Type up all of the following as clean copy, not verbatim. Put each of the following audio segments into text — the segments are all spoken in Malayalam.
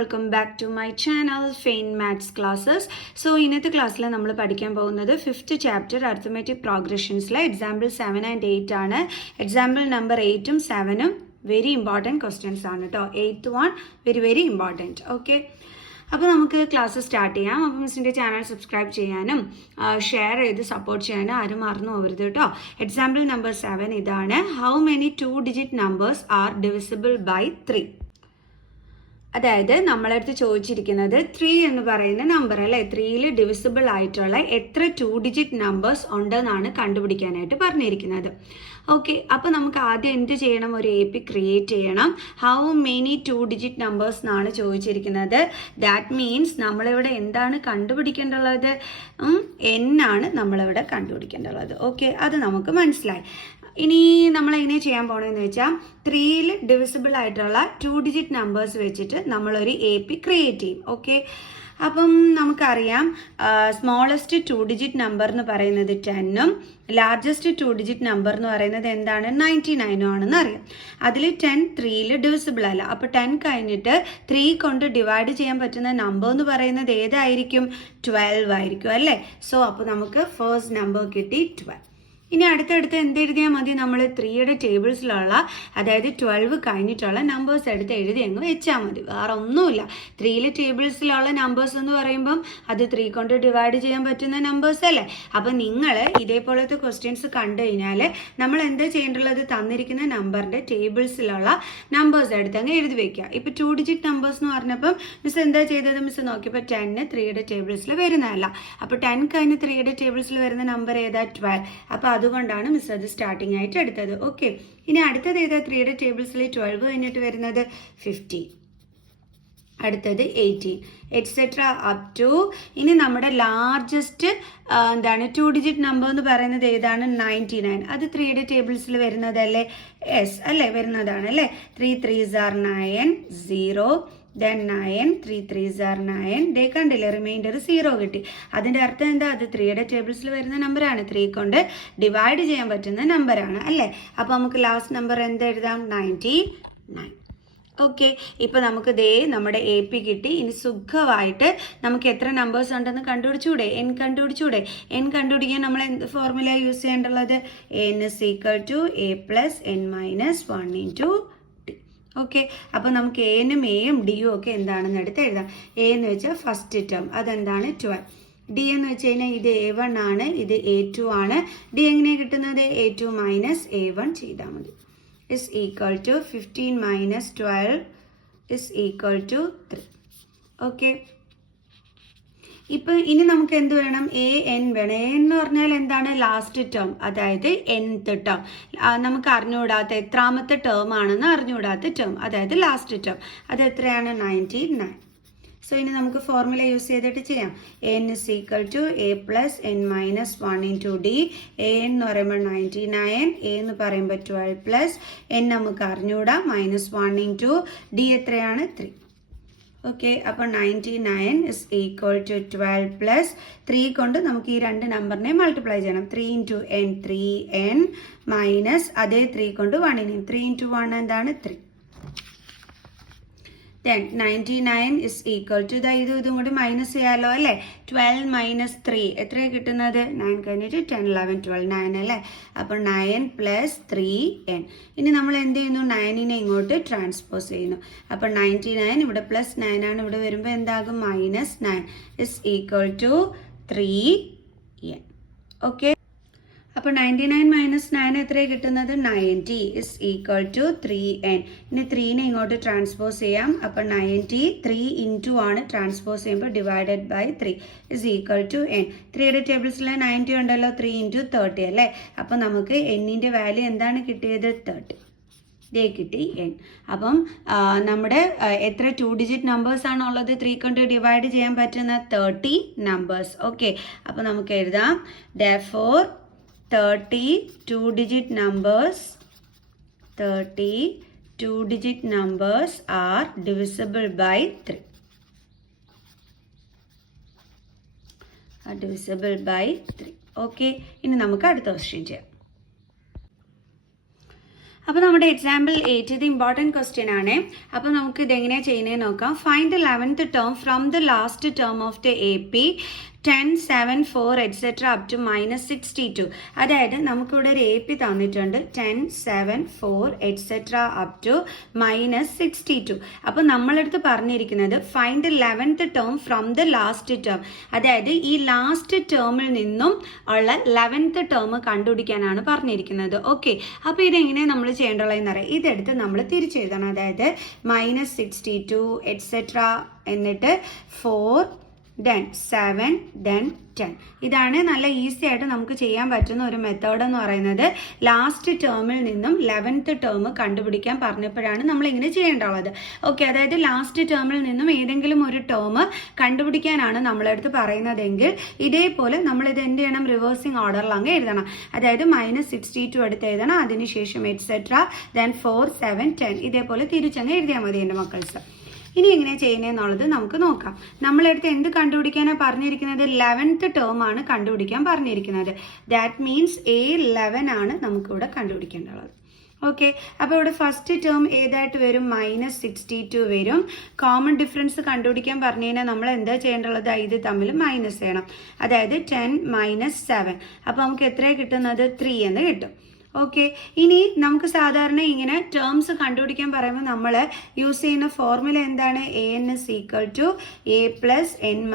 Welcome back to my channel fine maths classes. So ഇന്നത്തെ ക്ലാസ്സിൽ നമ്മൾ പഠിക്കാൻ പോകുന്നത് 5th ചാപ്റ്റർ അരിത്മെറ്റിക് പ്രോഗ്രഷൻസിലെ എക്സാമ്പിൾ 7 and 8 ആണ്. എക്സാമ്പിൾ നമ്പർ 8ഉം 7ഉം വെരി ഇമ്പോർട്ടൻറ്റ് ക്വസ്റ്റ്യൻസ് ആണ് കേട്ടോ. 8th one very important. Okay, അപ്പോൾ നമുക്ക് ക്ലാസ് സ്റ്റാർട്ട് ചെയ്യാം. അപ്പോൾ മിസ്സിൻ്റെ ചാനൽ സബ്സ്ക്രൈബ് ചെയ്യാനും ഷെയർ ചെയ്ത് സപ്പോർട്ട് ചെയ്യാനും ആരും മറന്നു പോകരുത് കേട്ടോ. എക്സാമ്പിൾ നമ്പർ 7 ഇതാണ്. How many 2-digit numbers are divisible by 3? അതായത് നമ്മളടുത്ത് ചോദിച്ചിരിക്കുന്നത് 3 എന്ന് പറയുന്ന നമ്പർ അല്ലേ, 3ൽ ഡിവിസിബിൾ ആയിട്ടുള്ള എത്ര 2-digit നമ്പേഴ്സ് ഉണ്ടെന്നാണ് കണ്ടുപിടിക്കാനായിട്ട് പറഞ്ഞിരിക്കുന്നത്. ഓക്കെ, അപ്പോൾ നമുക്ക് ആദ്യം എന്ത് ചെയ്യണം? ഒരു AP ക്രിയേറ്റ് ചെയ്യണം. ഹൗ മെനി 2-digit നമ്പേഴ്സ് എന്നാണ് ചോദിച്ചിരിക്കുന്നത്. ദാറ്റ് മീൻസ് നമ്മളിവിടെ എന്താണ് കണ്ടുപിടിക്കേണ്ടുള്ളത്? N ആണ് നമ്മളിവിടെ കണ്ടുപിടിക്കേണ്ടുള്ളത്. ഓക്കെ, അത് നമുക്ക് മനസ്സിലായി. ഇനി നമ്മൾ എങ്ങനെ ചെയ്യാൻ പോകണമെന്ന് വെച്ചാൽ 3ൽ ഡിവിസിബിൾ ആയിട്ടുള്ള 2-digit നമ്പേഴ്സ് വെച്ചിട്ട് നമ്മളൊരു AP ക്രിയേറ്റ് ചെയ്യും. ഓക്കെ, അപ്പം നമുക്കറിയാം സ്മോളസ്റ്റ് 2-digit നമ്പർ എന്ന് പറയുന്നത് 10ഉം ലാർജസ്റ്റ് 2-digit നമ്പർ എന്ന് പറയുന്നത് എന്താണ്? 99 ആണെന്ന് അറിയാം. അതിൽ 10 3ൽ ഡിവിസിബിൾ അല്ല. അപ്പോൾ 10 കഴിഞ്ഞിട്ട് 3 കൊണ്ട് ഡിവൈഡ് ചെയ്യാൻ പറ്റുന്ന നമ്പർ എന്ന് പറയുന്നത് ഏതായിരിക്കും? 12 ആയിരിക്കും അല്ലേ. സോ അപ്പോൾ നമുക്ക് ഫസ്റ്റ് നമ്പർ കിട്ടി 12. ഇനി അടുത്തടുത്ത് എന്തെഴുതിയാൽ മതി? നമ്മൾ 3യുടെ ടേബിൾസിലുള്ള, അതായത് 12 കഴിഞ്ഞിട്ടുള്ള നമ്പേഴ്സ് എടുത്ത് എഴുതി അങ്ങ് വെച്ചാൽ മതി, വേറെ ഒന്നുമില്ല. 3ലെ ടേബിൾസിലുള്ള നമ്പേഴ്സ് എന്ന് പറയുമ്പം അത് 3 കൊണ്ട് ഡിവൈഡ് ചെയ്യാൻ പറ്റുന്ന നമ്പേഴ്സ് അല്ലേ. അപ്പം നിങ്ങൾ ഇതേപോലത്തെ ക്വസ്റ്റ്യൻസ് കണ്ടു കഴിഞ്ഞാൽ നമ്മൾ എന്താ ചെയ്യേണ്ടുള്ളത്? തന്നിരിക്കുന്ന നമ്പറിൻ്റെ ടേബിൾസിലുള്ള നമ്പേഴ്സ് എടുത്ത് അങ്ങ് എഴുതി വെക്കുക. ഇപ്പോൾ 2-digit നമ്പേഴ്സ് എന്ന് പറഞ്ഞപ്പം മിസ് എന്താ ചെയ്തത്? മിസ് നോക്കിയപ്പോൾ 10 3യുടെ ടേബിൾസിൽ വരുന്നതല്ല. അപ്പോൾ 10 കഴിഞ്ഞ് 3യുടെ ടേബിൾസിൽ വരുന്ന നമ്പർ ഏതാ? 12. അപ്പോൾ അതുകൊണ്ടാണ് മിസ് അത് സ്റ്റാർട്ടിംഗ് ആയിട്ട് എടുത്തത്. ഓക്കെ, ഇനി അടുത്തത് ഏതാ? 3യുടെ ടേബിൾസിൽ 12 കഴിഞ്ഞിട്ട് വരുന്നത് 15, അടുത്തത് 18 എക്സെട്ര അപ് ടു. ഇനി നമ്മുടെ ലാർജസ്റ്റ് എന്താണ് 2-digit നമ്പർ എന്ന് പറയുന്നത് ഏതാണ്? 99. അത് 3യുടെ ടേബിൾസിൽ വരുന്നതല്ലേ? യെസ് അല്ലേ, വരുന്നതാണ് അല്ലേ. 3 3s are 9, 0 then 9, 3 3s are 9. ദേ കണ്ടില്ലേ, റിമൈൻഡർ 0 കിട്ടി. അതിൻ്റെ അർത്ഥം എന്താ? അത് 3യുടെ ടേബിൾസിൽ വരുന്ന നമ്പറാണ്, 3 കൊണ്ട് ഡിവൈഡ് ചെയ്യാൻ പറ്റുന്ന നമ്പറാണ് അല്ലേ. അപ്പോൾ നമുക്ക് ലാസ്റ്റ് നമ്പർ എന്താ എഴുതാം? 99. ഓക്കെ, ഇപ്പോൾ നമുക്ക് ദേ നമ്മുടെ AP കിട്ടി. ഇനി സുഖമായിട്ട് നമുക്ക് എത്ര നമ്പേഴ്സ് ഉണ്ടെന്ന് കണ്ടുപിടിച്ചൂടെ? N കണ്ടുപിടിച്ചൂടെ? N കണ്ടുപിടിക്കാൻ നമ്മൾ എന്ത് ഫോർമുല യൂസ് ചെയ്യേണ്ടുള്ളത്? N is equal to A plus N minus 1 into D. Okay, അപ്പോൾ നമുക്ക് Aനും Aയും Dയും ഒക്കെ എന്താണെന്ന് എടുത്ത് എഴുതാം. A എന്ന് വെച്ചാൽ ഫസ്റ്റ് ടേം, അതെന്താണ്? 12. D എന്ന് വെച്ച് കഴിഞ്ഞാൽ ഇത് A1 ആണ്, ഇത് A2 ആണ്. D എങ്ങനെയാണ് കിട്ടുന്നത്? A2 മൈനസ് A1 ചെയ്താൽ മതി. is equal to 15 minus 12 is equal to 3. Okay, ഇപ്പം ഇനി നമുക്ക് എന്ത് വേണം? AN വേണം. A എന്ന് പറഞ്ഞാൽ എന്താണ്? ലാസ്റ്റ് ടേം, അതായത് nth ടേം. നമുക്ക് അറിഞ്ഞുകൂടാത്ത എത്രാമത്തെ ടേം ആണെന്ന് അറിഞ്ഞുകൂടാത്ത ടേം, അതായത് ലാസ്റ്റ് ടേം. അത് എത്രയാണ്? 99. സോ ഇനി നമുക്ക് ഫോർമുല യൂസ് ചെയ്തിട്ട് ചെയ്യാം. N is equal to A plus N minus 1 into D. A എന്ന് പറയുമ്പോൾ 99, A എന്ന് പറയുമ്പോൾ 12 പ്ലസ് N നമുക്ക് അറിഞ്ഞൂടാ, -1 into D എത്രയാണ്? 3. ഓക്കെ, അപ്പോൾ 99 is equal to 12 പ്ലസ് 3 കൊണ്ട് നമുക്ക് ഈ രണ്ട് നമ്പറിനെ മൾട്ടിപ്ലൈ ചെയ്യണം. 3 into N 3N മൈനസ് അതേ 3 കൊണ്ട് 1 3 into 1 എന്താണ്? 3. Then 99 is equal to ഇതും കൂടി മൈനസ് ചെയ്യാമല്ലോ അല്ലേ. 12 മൈനസ് 3 എത്രയാണ് കിട്ടുന്നത്? 9 കഴിഞ്ഞിട്ട് 10 11 12 9 അല്ലേ. അപ്പോൾ 9 പ്ലസ് 3N. ഇനി നമ്മൾ എന്ത് ചെയ്യുന്നു? 9നെ ഇങ്ങോട്ട് ട്രാൻസ്പോസ് ചെയ്യുന്നു. അപ്പോൾ 99 ഇവിടെ പ്ലസ് 9 ആണ്, ഇവിടെ വരുമ്പോൾ എന്താകും? -9 is equal to 3N. Okay, അപ്പോൾ 99 മൈനസ് 9 എത്രയാണ് കിട്ടുന്നത്? 90 is equal to 3N. ഇനി 3നെ ഇങ്ങോട്ട് ട്രാൻസ്പോസ് ചെയ്യാം. അപ്പോൾ 90 3 into ആണ്, ട്രാൻസ്പോസ് ചെയ്യുമ്പോൾ divided by 3 is equal to N. 3യുടെ ടേബിൾസിൽ 90 ഉണ്ടല്ലോ, 3 into 30 അല്ലേ. അപ്പോൾ നമുക്ക് Nൻ്റെ വാല്യൂ എന്താണ് കിട്ടിയത്? 30. ദേ കിട്ടി N. അപ്പം നമ്മുടെ എത്ര 2-digit നമ്പേഴ്സ് ആണുള്ളത്? 3 കൊണ്ട് ഡിവൈഡ് ചെയ്യാൻ പറ്റുന്ന 30 നമ്പേഴ്സ്. ഓക്കെ, അപ്പോൾ നമുക്ക് എഴുതാം therefore 30 2-digit numbers are divisible by 3. Okay, ഇനി നമുക്ക് അടുത്ത ക്വസ്റ്റ്യൻ ചെയ്യാം. അപ്പോൾ നമ്മുടെ എക്സാമ്പിൾ 8 ഇത് ഇമ്പോർട്ടൻറ്റ് ക്വസ്റ്റ്യൻ ആണ്. അപ്പോൾ നമുക്ക് ഇതെങ്ങനെയാണ് ചെയ്യുന്നത് നോക്കാം. Find the 11th term from the last term of the AP 10, 7, 4 etc. up to -62. അതായത് നമുക്കിവിടെ ഒരു AP തന്നിട്ടുണ്ട് 10, 7, 4 etc. up to -62. അപ്പോൾ നമ്മളടുത്ത് പറഞ്ഞിരിക്കുന്നത് find the 11th term from the last term, അതായത് ഈ ലാസ്റ്റ് ടേമിൽ നിന്നും ഉള്ള 11th ടേം കണ്ടുപിടിക്കാനാണ് പറഞ്ഞിരിക്കുന്നത്. ഓക്കെ, അപ്പോൾ ഇതെങ്ങനെ നമ്മൾ ചെയ്യേണ്ടതെന്ന് അറിയാം. ഇതെടുത്ത് നമ്മൾ തിരിച്ചെഴുതണം. അതായത് -62 etc. എന്നിട്ട് 4 then 7 then 10. ഇതാണ് നല്ല ഈസി ആയിട്ട് നമുക്ക് ചെയ്യാൻ പറ്റുന്ന ഒരു മെത്തേഡ് എന്ന് പറയുന്നത്. ലാസ്റ്റ് ടേമിൽ നിന്നും 11th ടേം കണ്ടുപിടിക്കാൻ പറഞ്ഞപ്പോഴാണ് നമ്മൾ ഇങ്ങനെ ചെയ്യേണ്ടത്. ഓക്കെ, അതായത് ലാസ്റ്റ് ടേമിൽ നിന്നും ഏതെങ്കിലും ഒരു ടേം കണ്ടുപിടിക്കാനാണ് നമ്മളടുത്ത് പറയുന്നതെങ്കിൽ ഇതേപോലെ നമ്മളിത് എന്ത് ചെയ്യണം, റിവേഴ്സിങ് ഓർഡറിൽ അങ്ങ് എഴുതണം. അതായത് -62 എടുത്ത് എഴുതണം, അതിനുശേഷം etc. then 4, 7, 10 ഇതേപോലെ തിരിച്ചങ്ങ് എഴുതിയാൽ മതി എൻ്റെ മക്കൾസ്. ഇനി എങ്ങനെ ചെയ്യുന്നതെന്നുള്ളത് നമുക്ക് നോക്കാം. നമ്മളടുത്ത് എന്ത് കണ്ടുപിടിക്കാനാണ് പറഞ്ഞിരിക്കുന്നത്? 11th ടേം ആണ് കണ്ടുപിടിക്കാൻ പറഞ്ഞിരിക്കുന്നത്. ദാറ്റ് മീൻസ് A11 ആണ് നമുക്കിവിടെ കണ്ടുപിടിക്കേണ്ടത്. ഓക്കെ, അപ്പോൾ ഇവിടെ ഫസ്റ്റ് ടേം ഏതായിട്ട് വരും? -62 വരും. കോമൺ ഡിഫറൻസ് കണ്ടുപിടിക്കാൻ പറഞ്ഞു കഴിഞ്ഞാൽ നമ്മൾ എന്താ ചെയ്യേണ്ടത്? ഇത് തമ്മിൽ മൈനസ് ചെയ്യണം. അതായത് 10 - 7. അപ്പോൾ നമുക്ക് എത്രയാണ് കിട്ടുന്നത്? 3 എന്ന് കിട്ടും. ഓക്കെ, ഇനി നമുക്ക് സാധാരണ ഇങ്ങനെ ടേംസ് കണ്ടുപിടിക്കാൻ പറയുമ്പോൾ നമ്മൾ യൂസ് ചെയ്യുന്ന ഫോർമുല എന്താണ്? AN = A + N -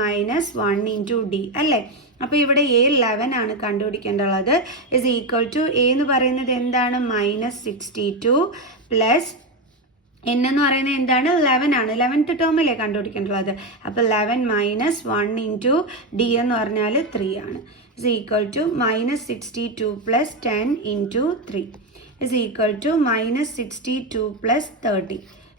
1 × D അല്ലേ? അപ്പോൾ ഇവിടെ A11 ആണ് കണ്ടുപിടിക്കേണ്ടത്. ഇസ് ഈക്വൽ ടു A എന്ന് പറയുന്നത് എന്താണ്? -62 പ്ലസ് N എന്ന് പറയുന്നത് എന്താണ്? 11 ആണ്. 11th ടേമിലേ കണ്ടുപിടിക്കേണ്ടത്. അപ്പോൾ 11 - 1 × D എന്ന് പറഞ്ഞാൽ 3 ആണ്. is equal to -62 plus 10 into 3 is equal to -62 plus 30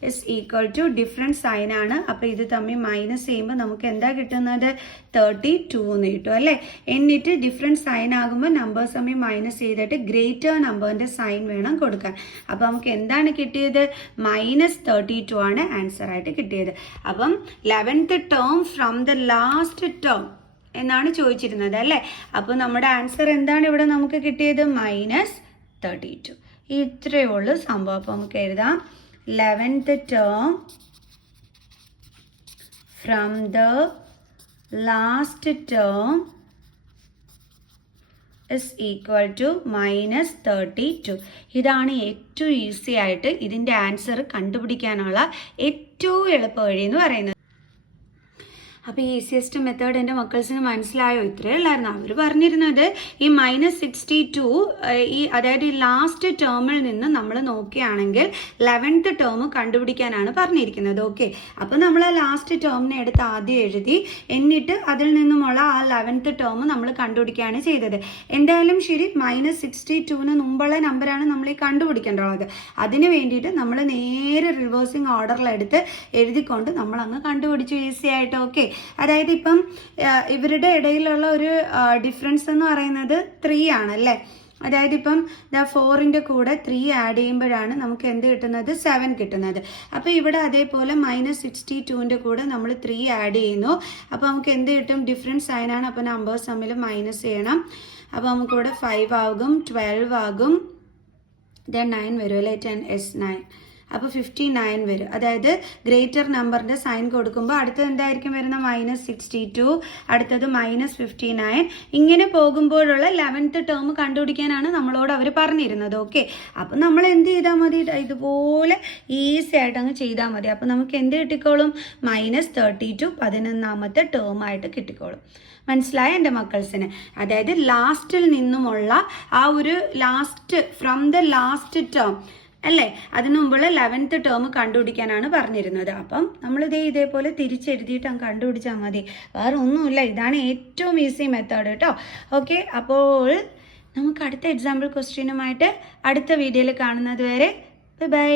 is equal to different sign ആണ്. അപ്പോൾ ഇത് തമ്മിൽ മൈനസ് ചെയ്യുമ്പോൾ നമുക്ക് എന്താ കിട്ടുന്നത്? 32 എന്ന് കിട്ടും അല്ലേ? എന്നിട്ട് ഡിഫറൻറ്റ് സൈൻ ആകുമ്പോൾ നമ്പേഴ്സ് തമ്മിൽ മൈനസ് ചെയ്തിട്ട് ഗ്രേറ്റർ നമ്പറിൻ്റെ സൈൻ വേണം കൊടുക്കാൻ. അപ്പോൾ നമുക്ക് എന്താണ് കിട്ടിയത്? -32 ആണ് ആൻസർ ആയിട്ട് കിട്ടിയത്. അപ്പം 11th term from the last term എന്നാണ് ചോദിച്ചിരുന്നത് അല്ലേ? അപ്പോൾ നമ്മുടെ ആൻസർ എന്താണ് ഇവിടെ നമുക്ക് കിട്ടിയത്? -32. ഇത്രയേ ഉള്ളൂ സംഭവം. അപ്പോൾ നമുക്ക് എഴുതാം 11th term from the last term is equal to -32. ഇതാണ് ഏറ്റവും ഈസി ആയിട്ട് ഇതിൻ്റെ ആൻസർ കണ്ടുപിടിക്കാനുള്ള ഏറ്റവും എളുപ്പ വഴി എന്ന് പറയുന്നത്. അപ്പോൾ ഈ ഈസിയസ്റ്റ് മെത്തേഡ് എൻ്റെ മക്കൾസിന് മനസ്സിലായോ? ഇത്രയേ ഉള്ളായിരുന്നു. അവർ പറഞ്ഞിരുന്നത് ഈ -62 അതായത് ഈ ലാസ്റ്റ് ടേമിൽ നിന്ന് നമ്മൾ നോക്കുകയാണെങ്കിൽ 11th ടേം കണ്ടുപിടിക്കാനാണ് പറഞ്ഞിരിക്കുന്നത്. ഓക്കെ, അപ്പോൾ നമ്മൾ ആ ലാസ്റ്റ് ടേമിനെ എടുത്ത് ആദ്യം എഴുതി, എന്നിട്ട് അതിൽ നിന്നുമുള്ള ആ 11th ടേം നമ്മൾ കണ്ടുപിടിക്കുകയാണ് ചെയ്തത്. എന്തായാലും ശരി, -62ന് മുമ്പുള്ള നമ്പറാണ് നമ്മൾ ഈ കണ്ടുപിടിക്കേണ്ടത്. അതിന് വേണ്ടിയിട്ട് നമ്മൾ നേരെ റിവേഴ്സിങ് ഓർഡറിലെടുത്ത് എഴുതിക്കൊണ്ട് നമ്മൾ അങ്ങ് കണ്ടുപിടിച്ചു ഈസി ആയിട്ട്. ഓക്കെ, അതായത് ഇപ്പം ഇവരുടെ ഇടയിലുള്ള ഒരു ഡിഫറൻസ് എന്ന് പറയുന്നത് 3 ആണല്ലേ? അതായത് ഇപ്പം 4ൻ്റെ കൂടെ 3 ആഡ് ചെയ്യുമ്പോഴാണ് നമുക്ക് എന്ത് കിട്ടുന്നത്? 7 കിട്ടുന്നത്. അപ്പോൾ ഇവിടെ അതേപോലെ -62ൻ്റെ കൂടെ നമ്മൾ 3 ആഡ് ചെയ്യുന്നു. അപ്പോൾ നമുക്ക് എന്ത് കിട്ടും? ഡിഫറൻറ്റ് സൈൻ ആണ്. അപ്പോൾ നമ്പേഴ്സ് തമ്മിൽ മൈനസ് ചെയ്യണം. അപ്പോൾ നമുക്കിവിടെ 5 ആകും, 12 ആകും, ദെൻ 9 വരും അല്ലേ? 10 S 9. അപ്പോൾ 59 വരും. അതായത് ഗ്രേറ്റർ നമ്പറിൻ്റെ സൈൻ കൊടുക്കുമ്പോൾ അടുത്തത് എന്തായിരിക്കും വരുന്നത്? -62, അടുത്തത് -59. ഇങ്ങനെ പോകുമ്പോഴുള്ള 11th ടേം കണ്ടുപിടിക്കാനാണ് നമ്മളോട് അവർ പറഞ്ഞിരുന്നത്. ഓക്കെ, അപ്പം നമ്മൾ എന്ത് ചെയ്താൽ മതി? ഇതുപോലെ ഈസി ആയിട്ട് അങ്ങ് ചെയ്താൽ മതി. അപ്പോൾ നമുക്ക് എന്ത് കിട്ടിക്കോളും? -32 11ാമത്തെ ടേം ആയിട്ട് കിട്ടിക്കോളും. മനസ്സിലായ എൻ്റെ മക്കൾസിന്? അതായത് ലാസ്റ്റിൽ നിന്നുമുള്ള ആ ഒരു last from the last term അല്ലേ, അതിനു മുമ്പുള്ള 11th ടേം കണ്ടുപിടിക്കാനാണ് പറഞ്ഞിരുന്നത്. അപ്പം ഇതേപോലെ തിരിച്ചെഴുതിയിട്ട് അങ്ങ് കണ്ടുപിടിച്ചാൽ മതി. വേറെ ഒന്നുമില്ല. ഇതാണ് ഏറ്റവും ഈസി മെത്തേഡ് കേട്ടോ. ഓക്കെ, അപ്പോൾ നമുക്ക് അടുത്ത എക്സാമ്പിൾ ക്വസ്റ്റ്യനുമായിട്ട് അടുത്ത വീഡിയോയിൽ കാണുന്നത് വരെ ബൈ.